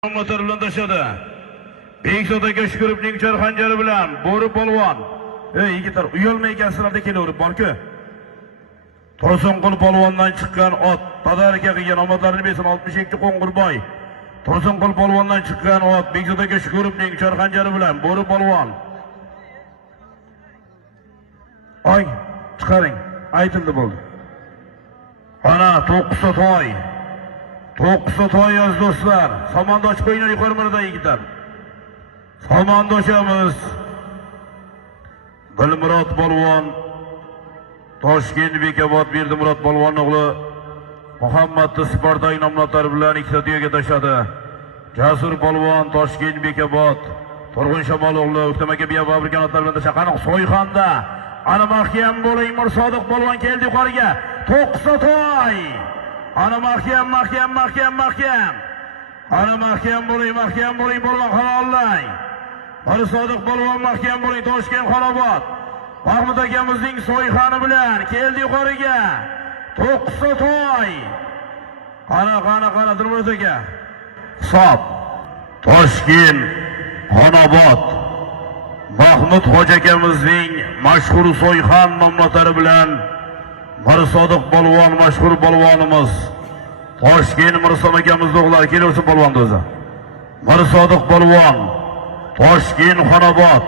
Motor bilan tashladi. Bekzod aka Shukurovning chor xanjari bilan Bo'ri polvon. Ey yigitlar, uyalmay ekansilarda kelaverib borku. Tursunqul polvondan chiqqan ot, tadarika qilgan omadlarini bersin 62 Qo'ng'irboy. Tursunqul polvondan chiqqan ot, Bekzod aka Shukurovning chor xanjari bilan Bo'ri polvon. Oy, chiqaring. Aytildi bo'ldi. Ana 9 to'y. 9 to'y yoz do'stlar. Somondosh qo'yinglar yuqori marada yigitlar. Somondoshamiz Dilmurod polvon, Toshkent Bekobod Berdimurod polvon o'g'li Muhammad Sportay nomlari bilan ikkita tuyaga tashladi. Jasur polvon Toshkent Bekobod, Turg'un Shamol o'g'li O'ktamaka biya fabrikanatlar bilan tashaqanoq Soyxonda. Ana mahkam bo'ling, Mirsodiq polvon keldi yuqoriga. 9 to'y. Ana mahkam. Ana mahkam bo'ling polvon halollang. Mirsodiq polvon mahkam bo'ling, Toshkent Xonobod. Mahmud akamizning Soyxoni bilan keldi yuqoriga. 9 to'y. Qana Dilmurod aka. Hisob. Toshkent Xonobod. Mahmud xo'ja akamizning mashhur Soyxon nomlari bilan Mirsodiq polvon mashhur polvonimiz. Toshkent Mirson akamiz o'g'lari kelursin polvon o'zi. Mirsodiq polvon Toshkent Xonobod.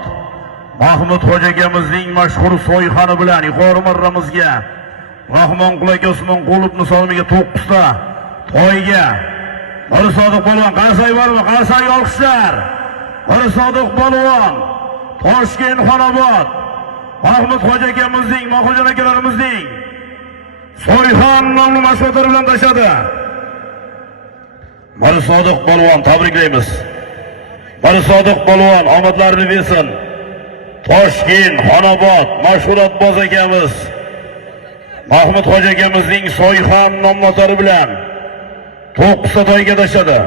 Mahmud xo'ja akamizning mashhur Soyxoni bilan yuqori marramizga Rahmonqul aka Usmonqulov nisomiga 9 ta to'yga Mirsodiq polvon qarsak bormi? Qarsak olqishlar. Mirsodiq polvon Toshkent Xonobod. Mahmud xo'ja akamizning, Mahmudjon akalarimizning Soyxon nomli mashg'ulotlar bilan tashladi. Mirsodiq polvon tabriklaymiz. Mirsodiq polvon omadlarini bersin. Toshkent Xonobod mashg'ulot boz akamiz Mahmud xo'ja akamizning Soyxon nomlari bilan 9 ta to'yga tashladi.